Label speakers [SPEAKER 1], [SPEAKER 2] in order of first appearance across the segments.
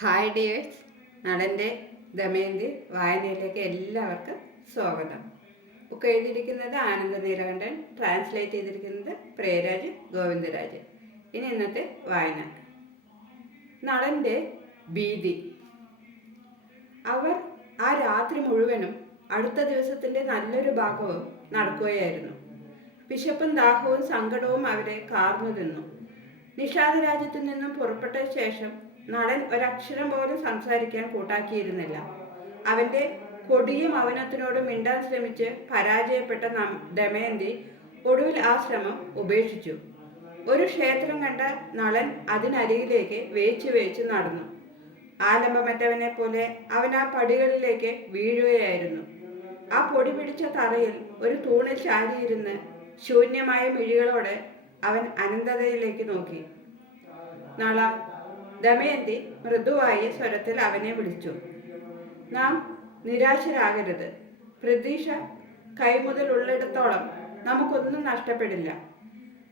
[SPEAKER 1] Hi dears നടന്റെ ദമയന്തി വായനയിലേക്ക് എല്ലാവർക്കും സ്വാഗതം. ബുക്ക് എഴുതിയിരിക്കുന്നത് ആനന്ദ നീലകണ്ഠൻ ട്രാൻസ്ലേറ്റ് ചെയ്തിരിക്കുന്നത് പ്രേരാജ് ഗോവിന്ദരാജ് ഇനി ഇന്നത്തെ വായന. നടന്റെ ഭീതി. അവർ ആ രാത്രി മുഴുവനും അടുത്ത ദിവസത്തിന്റെ നല്ലൊരു ഭാഗവും നടക്കുകയായിരുന്നു. വിശപ്പും ദാഹവും സങ്കടവും അവരെ കാർന്നു നിന്നു. നിഷാദ രാജ്യത്തു നിന്നും പുറപ്പെട്ട ശേഷം നടൻ ഒരക്ഷരം പോലും സംസാരിക്കാൻ കൂട്ടാക്കിയിരുന്നില്ല. അവന്റെ കൊടിയ മൗനത്തിനോട് മിണ്ടാൻ ശ്രമിച്ച് പരാജയപ്പെട്ട ദമയന്തി ഒടുവിൽ ആ ശ്രമം ഉപേക്ഷിച്ചു. ഒരു ക്ഷേത്രം കണ്ട നളൻ അതിനരികിലേക്ക് വേച്ചു വേച്ചു നടന്നു. ആലംബമറ്റവനെ പോലെ അവൻ ആ പടികളിലേക്ക് വീഴുകയായിരുന്നു. ആ പൊടി പിടിച്ച തറയിൽ ഒരു തൂണിൽ ചാരിയിരുന്ന് ശൂന്യമായ മിഴികളോടെ അവൻ അനന്തതയിലേക്ക് നോക്കി. നള ദമയന്തി മൃദുവായ സ്വരത്തിൽ അവനെ വിളിച്ചു. നാം നിരാശരാകരുത്. പ്രതീക്ഷ കൈമുതൽ ഉള്ളിടത്തോളം നമുക്കൊന്നും നഷ്ടപ്പെടില്ല.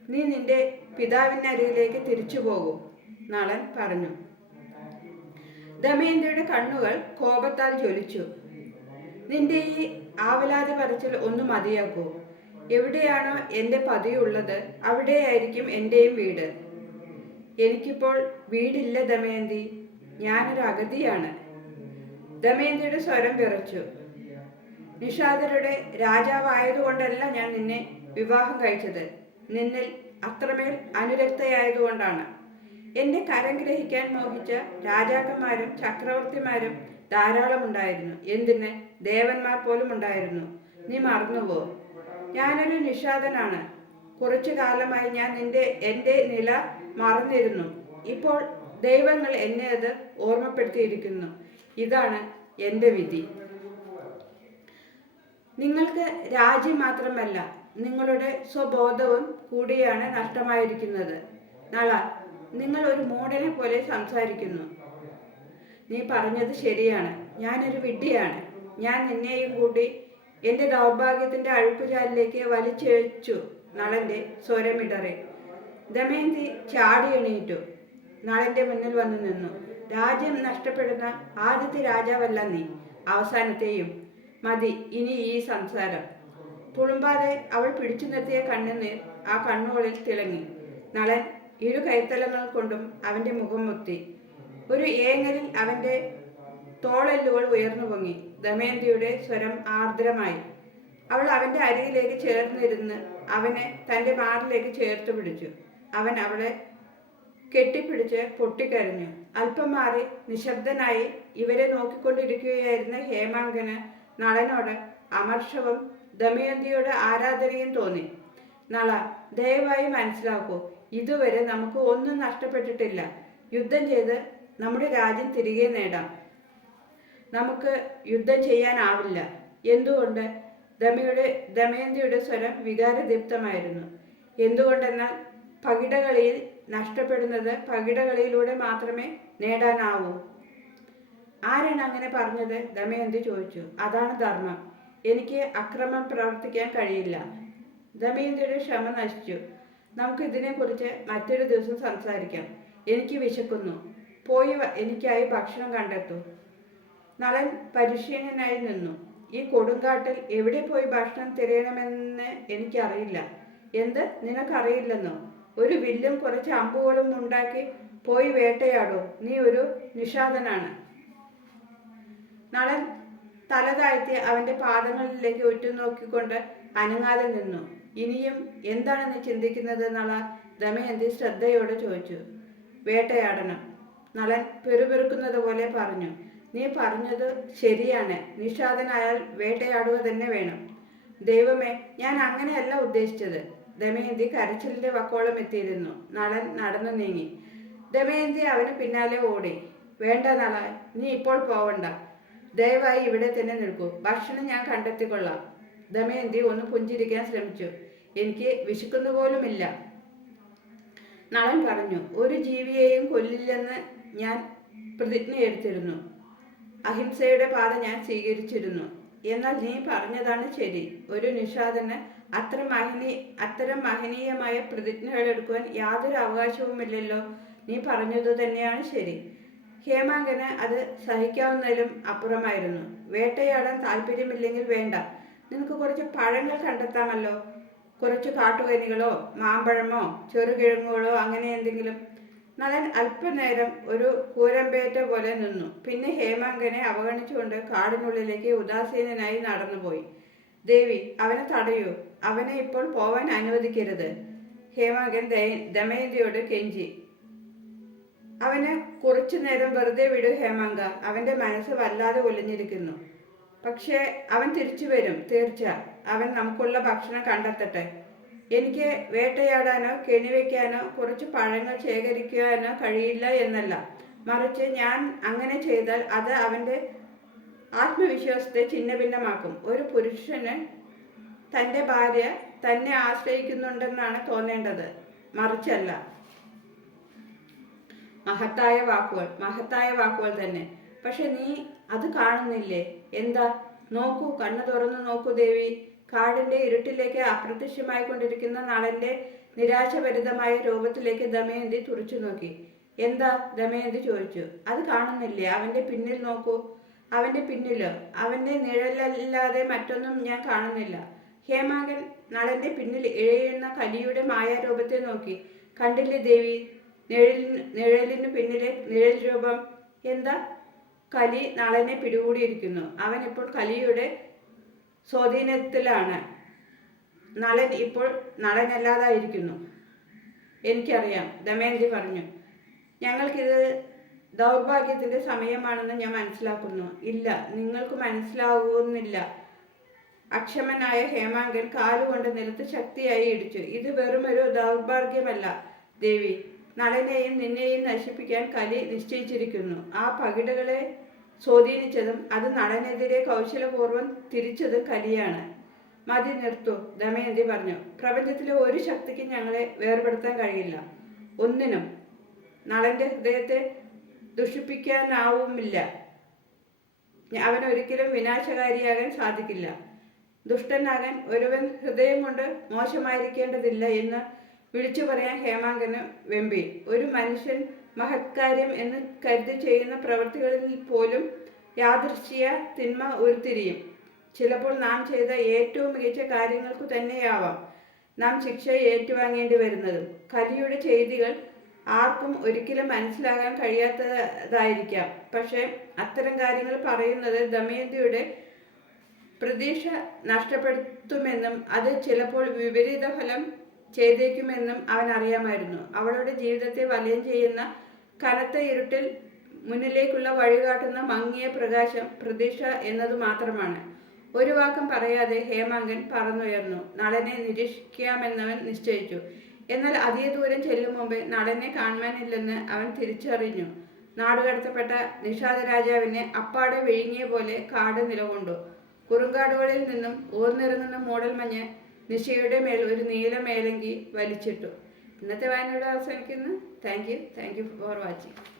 [SPEAKER 1] നീ നിന്റെ പിതാവിന്റെ അരിയിലേക്ക് തിരിച്ചു പോകും നളൻ പറഞ്ഞു. ദമയന്തിയുടെ കണ്ണുകൾ കോപത്താൽ ജ്വലിച്ചു. നിന്റെ ഈ ആവലാതി പറച്ചിൽ ഒന്ന് മതിയാക്കൂ. എവിടെയാണോ എന്റെ പതിയുള്ളത് അവിടെയായിരിക്കും എന്റെയും വീട്. എനിക്കിപ്പോൾ വീടില്ല ദമയന്തി. ഞാനൊരു അഗതിയാണ്. ദമയന്തിയുടെ സ്വരം വിറച്ചു. നിഷാദരുടെ രാജാവായതുകൊണ്ടല്ല ഞാൻ നിന്നെ വിവാഹം കഴിച്ചത്. നിന്നിൽ അത്രമേൽ അനുരക്തയായതുകൊണ്ടാണ്. എന്റെ കരം ഗ്രഹിക്കാൻ മോഹിച്ച രാജാക്കന്മാരും ചക്രവർത്തിമാരും ധാരാളം ഉണ്ടായിരുന്നു. എന്തിന്? ദേവന്മാർ പോലും ഉണ്ടായിരുന്നു. നീ മറന്നുപോ. ഞാനൊരു നിഷാദനാണ്. കുറച്ചു കാലമായി ഞാൻ നിന്റെ എന്റെ നില മറന്നിരുന്നു. ഇപ്പോൾ ദൈവങ്ങൾ എന്നെ അത് ഓർമ്മപ്പെടുത്തിയിരിക്കുന്നു. ഇതാണ് എന്റെ വിധി. നിങ്ങൾക്ക് രാജ്യം മാത്രമല്ല നിങ്ങളുടെ സ്വബോധവും കൂടിയാണ് നഷ്ടമായിരിക്കുന്നത്. നള നിങ്ങൾ ഒരു മൂടനെ പോലെ സംസാരിക്കുന്നു. നീ പറഞ്ഞത് ശരിയാണ്. ഞാനൊരു വിഡ്ഢിയാണ്. ഞാൻ നിന്നെയും കൂടി എന്റെ ദൗർഭാഗ്യത്തിന്റെ അഴുക്കുചാലിലേക്ക് വലിച്ചെഴിച്ചു നളന്റെ സ്വരമിടറി ദമയന്തി ചാടി എണീറ്റു. നളന്റെ മുന്നിൽ വന്നു നിന്നു. രാജ്യം നഷ്ടപ്പെടുന്ന ആദ്യത്തെ രാജാവല്ല നീ. അവസാനത്തെയും. മതി ഇനി ഈ സംസാരം. പുളുമ്പാതെ അവൾ പിടിച്ചു നിർത്തിയ കണ്ണുനീർ ആ കണ്ണുകളിൽ തിളങ്ങി. നളൻ ഇരു കൈത്തലങ്ങൾ കൊണ്ടും അവന്റെ മുഖം മുത്തി. ഒരു ഏങ്ങലിൽ അവന്റെ തോളെല്ലുകൾ ഉയർന്നു പൊങ്ങി. ദമയന്തിയുടെ സ്വരം ആർദ്രമായി. അവൾ അവന്റെ അരികിലേക്ക് ചേർന്നിരുന്ന് അവനെ തന്റെ മാറിലേക്ക് ചേർത്ത് പിടിച്ചു. അവൻ അവളെ കെട്ടിപ്പിടിച്ച് പൊട്ടിക്കരഞ്ഞു. അല്പം മാറി നിശബ്ദനായി ഇവരെ നോക്കിക്കൊണ്ടിരിക്കുകയായിരുന്ന ഹേമാങ്കന് നളനോട് അമർഷവും ദമയന്തിയോട് ആരാധനയും തോന്നി. നള ദയവായി മനസ്സിലാക്കൂ ഇതുവരെ നമുക്ക് ഒന്നും നഷ്ടപ്പെട്ടിട്ടില്ല. യുദ്ധം ചെയ്ത് നമ്മുടെ രാജ്യം തിരികെ നേടാം. നമുക്ക് യുദ്ധം ചെയ്യാനാവില്ല. എന്തുകൊണ്ട്? ദമയുടെ ദമയന്തിയുടെ സ്വരം വികാരദീപ്തമായിരുന്നു. എന്തുകൊണ്ടെന്നാൽ പകിടകളിയിൽ നഷ്ടപ്പെടുന്നത് പകിടകളിയിലൂടെ മാത്രമേ നേടാനാവൂ. ആരാണ് അങ്ങനെ പറഞ്ഞത്? ദമയന്തി ചോദിച്ചു. അതാണ് ധർമ്മം. എനിക്ക് അക്രമം പ്രവർത്തിക്കാൻ കഴിയില്ല. ദമയന്തിയുടെ ക്ഷമ നശിച്ചു. നമുക്ക് ഇതിനെക്കുറിച്ച് മറ്റൊരു ദിവസം സംസാരിക്കാം. എനിക്ക് വിശക്കുന്നു. പോയി എനിക്കായി ഭക്ഷണം കണ്ടെത്തൂ. നളൻ പരിശീലനായി നിന്നു. ഈ കൊടുങ്കാട്ടിൽ എവിടെ പോയി ഭക്ഷണം തിരയണമെന്ന് എനിക്കറിയില്ല. എന്ത്? നിനക്കറിയില്ലെന്നോ? ഒരു വില്ലും കുറച്ച് അമ്പുകളും ഉണ്ടാക്കി പോയി വേട്ടയാടോ? നീ ഒരു നിഷാദനാണ്. നളൻ തലതാഴ്ത്തി അവന്റെ പാദങ്ങളിലേക്ക് ഉറ്റുനോക്കിക്കൊണ്ട് അനങ്ങാതെ നിന്നു. ഇനിയും എന്താണ് നീ ചിന്തിക്കുന്നത് നള ദമയന്തി ശ്രദ്ധയോടെ ചോദിച്ചു. വേട്ടയാടണം നളൻ പെറുപെറുക്കുന്നത് പോലെ പറഞ്ഞു. നീ പറഞ്ഞത് ശരിയാണ്. നിഷാദനായാൽ വേട്ടയാടുക തന്നെ വേണം. ദൈവമേ ഞാൻ അങ്ങനെയല്ല ഉദ്ദേശിച്ചത്. ദമയന്തി കരച്ചിലിന്റെ വക്കോളം എത്തിയിരുന്നു. നളൻ നടന്നു നീങ്ങി. ദമയന്തി അവന് പിന്നാലെ ഓടി. വേണ്ട നള നീ ഇപ്പോൾ പോവണ്ട. ദയവായി ഇവിടെ തന്നെ നിൽക്കൂ. ഭക്ഷണം ഞാൻ കണ്ടെത്തിക്കൊള്ളാം. ദമയന്തി ഒന്ന് പുഞ്ചിരിക്കാൻ ശ്രമിച്ചു. എനിക്ക് വിശക്കുന്നു പോലുമില്ല നളൻ പറഞ്ഞു ഒരു ജീവിയെയും കൊല്ലില്ലെന്ന് ഞാൻ പ്രതിജ്ഞ എടുത്തിരുന്നു അഹിംസയുടെ പാത ഞാൻ സ്വീകരിച്ചിരുന്നു. എന്നാൽ നീ പറഞ്ഞതാണ് ശരി. ഒരു നിഷാദന് അത്ര മഹനീ അത്തരം മഹനീയമായ പ്രതിജ്ഞകൾ എടുക്കുവാൻ യാതൊരു അവകാശവുമില്ലല്ലോ. നീ പറഞ്ഞതു തന്നെയാണ് ശരി. ഹേമാങ്കന് അത് സഹിക്കാവുന്നതിലും അപ്പുറമായിരുന്നു. വേട്ടയാടാൻ താല്പര്യമില്ലെങ്കിൽ വേണ്ട. നിനക്ക് കുറച്ച് പഴങ്ങൾ കണ്ടെത്താമല്ലോ. കുറച്ച് കാട്ടുകനികളോ മാമ്പഴമോ ചെറുകിഴങ്ങുകളോ അങ്ങനെ എന്തെങ്കിലും നളൻ അല്പനേരം ഒരു കൂരമ്പേറ്റ പോലെ നിന്നു. പിന്നെ ഹേമാങ്കനെ അവഗണിച്ചുകൊണ്ട് കാടിനുള്ളിലേക്ക് ഉദാസീനനായി നടന്നുപോയി. ദേവി അവനെ തടയൂ. അവനെ ഇപ്പോൾ പോവാൻ അനുവദിക്കരുത്. ഹേമാങ്കൻ ദമയന്തിയോട് കെഞ്ചി. അവന് കുറച്ചു നേരം വെറുതെ വിടൂ ഹേമാങ്ക. അവന്റെ മനസ്സ് വല്ലാതെ ഒലിഞ്ഞിരിക്കുന്നു. പക്ഷേ അവൻ തിരിച്ചു വരും. തീർച്ച. അവൻ നമുക്കുള്ള ഭക്ഷണം കണ്ടെത്തട്ടെ. എനിക്ക് വേട്ടയാടാനോ കെണിവെക്കാനോ കുറച്ച് പഴങ്ങൾ ശേഖരിക്കുവാനോ കഴിയില്ല എന്നല്ല. മറിച്ച് ഞാൻ അങ്ങനെ ചെയ്താൽ അത് അവന്റെ ആത്മവിശ്വാസത്തെ ഛിന്നഭിന്നമാക്കും. ഒരു പുരുഷന് തന്റെ ഭാര്യ തന്നെ ആശ്രയിക്കുന്നുണ്ടെന്നാണ് തോന്നേണ്ടത്. മറിച്ചല്ല. മഹത്തായ വാക്കുകൾ മഹത്തായ വാക്കുകൾ തന്നെ. പക്ഷെ നീ അത് കാണുന്നില്ലേ? എന്താ? നോക്കൂ കണ്ണു തുറന്നു നോക്കൂ ദേവി. കാടിന്റെ ഇരുട്ടിലേക്ക് അപ്രത്യക്ഷമായി കൊണ്ടിരിക്കുന്ന നളന്റെ നിരാശഭരിതമായ രൂപത്തിലേക്ക് ദമയന്തി തുറച്ചു നോക്കി. എന്താ? ദമയന്തി ചോദിച്ചു. അത് കാണുന്നില്ലേ? അവന്റെ പിന്നിൽ നോക്കൂ. അവന്റെ പിന്നിലോ? അവന്റെ നിഴലല്ലാതെ മറ്റൊന്നും ഞാൻ കാണുന്നില്ല. ഹേമാങ്കൻ നളന്റെ പിന്നിൽ ഇഴയുന്ന കലിയുടെ മായാരൂപത്തെ നോക്കി. കണ്ടില്ലേ ദേവി? നിഴലിന് നിഴലിന് പിന്നിലെ നിഴൽ രൂപം എന്താ? കലി നളനെ പിടികൂടിയിരിക്കുന്നു. അവൻ ഇപ്പോൾ കലിയുടെ സ്വാധീനത്തിലാണ്. നളൻ ഇപ്പോൾ നടനല്ലാതായിരിക്കുന്നു എനിക്കറിയാം ദമയന്തി പറഞ്ഞു. ഞങ്ങൾക്കിത് ദൗർഭാഗ്യത്തിന്റെ സമയമാണെന്ന് ഞാൻ മനസ്സിലാക്കുന്നു. ഇല്ല നിങ്ങൾക്ക് മനസ്സിലാവുന്നില്ല. അക്ഷമനായ ഹേമാങ്കൻ കാലുകൊണ്ട് നിലത്ത് ശക്തിയായി ഇടിച്ചു. ഇത് വെറുമൊരു ദൗർഭാഗ്യമല്ല ദേവി. നളനെയും നിന്നെയും നശിപ്പിക്കാൻ കലി നിശ്ചയിച്ചിരിക്കുന്നു. ആ പകിടകളെ സ്വാധീനിച്ചതും അത് നടനെതിരെ കൗശലപൂർവം തിരിച്ചതും കലിയാണ്. മതി നിർത്തു ദമയന്തി പറഞ്ഞു. പ്രപഞ്ചത്തിലെ ഒരു ശക്തിക്കും ഞങ്ങളെ വേർപെടുത്താൻ കഴിയില്ല. ഒന്നിനും നളന്റെ ഹൃദയത്തെ ദുഷിപ്പിക്കാനാവുമില്ല. അവൻ ഒരിക്കലും വിനാശകാരിയാകാൻ സാധിക്കില്ല. ദുഷ്ടനാകാൻ ഒരുവൻ ഹൃദയം കൊണ്ട് മോശമായിരിക്കേണ്ടതില്ല എന്ന് വിളിച്ചു പറയാൻ ഹേമാങ്കന് വെമ്പി. ഒരു മനുഷ്യൻ മഹത്കാര്യം എന്ന് കരുതി ചെയ്യുന്ന പ്രവൃത്തികളിൽ പോലും യാദൃശ്യ തിന്മ ഉരുത്തിരിയും. ചിലപ്പോൾ നാം ചെയ്ത ഏറ്റവും മികച്ച കാര്യങ്ങൾക്ക് തന്നെയാവാം നാം ശിക്ഷ ഏറ്റുവാങ്ങേണ്ടി വരുന്നത്. കലിയുടെ ചെയ്തികൾ ആർക്കും ഒരിക്കലും മനസ്സിലാകാൻ കഴിയാത്തതായിരിക്കാം. പക്ഷേ അത്തരം കാര്യങ്ങൾ പറയുന്നത് ദമയന്തിയുടെ പ്രതീക്ഷ നഷ്ടപ്പെടുത്തുമെന്നും അത് ചിലപ്പോൾ വിപരീത ഫലം ചെയ്തേക്കുമെന്നും അവൻ അറിയാമായിരുന്നു. അവളുടെ ജീവിതത്തെ വലയം ചെയ്യുന്ന കനത്ത ഇരുട്ടിൽ മുന്നിലേക്കുള്ള വഴികാട്ടുന്ന മങ്ങിയ പ്രകാശം പ്രതീക്ഷ എന്നതു മാത്രമാണ്. ഒരു വാക്കും പറയാതെ ഹേമാങ്കൻ പറന്നുയർന്നു. നളനെ നിരീക്ഷിക്കാമെന്നവൻ നിശ്ചയിച്ചു. എന്നാൽ അധിക ദൂരം ചെല്ലും മുമ്പേ നളനെ കാണുവാനില്ലെന്ന് അവൻ തിരിച്ചറിഞ്ഞു. നാടുകടത്തപ്പെട്ട നിഷാദ രാജാവിനെ അപ്പാടെ വിഴുങ്ങിയ പോലെ കാട് നിലകൊണ്ടു. കുറുങ്കാടുകളിൽ നിന്നും ഊർന്നിറങ്ങുന്ന മൂടൽമഞ്ഞ് നിശയുടെ മേൽ ഒരു നീല മേലങ്കി വലിച്ചിട്ടു. ഇന്നത്തെ വായനയുടെ അവസാനിക്കുന്നു. Thank you thank you for watching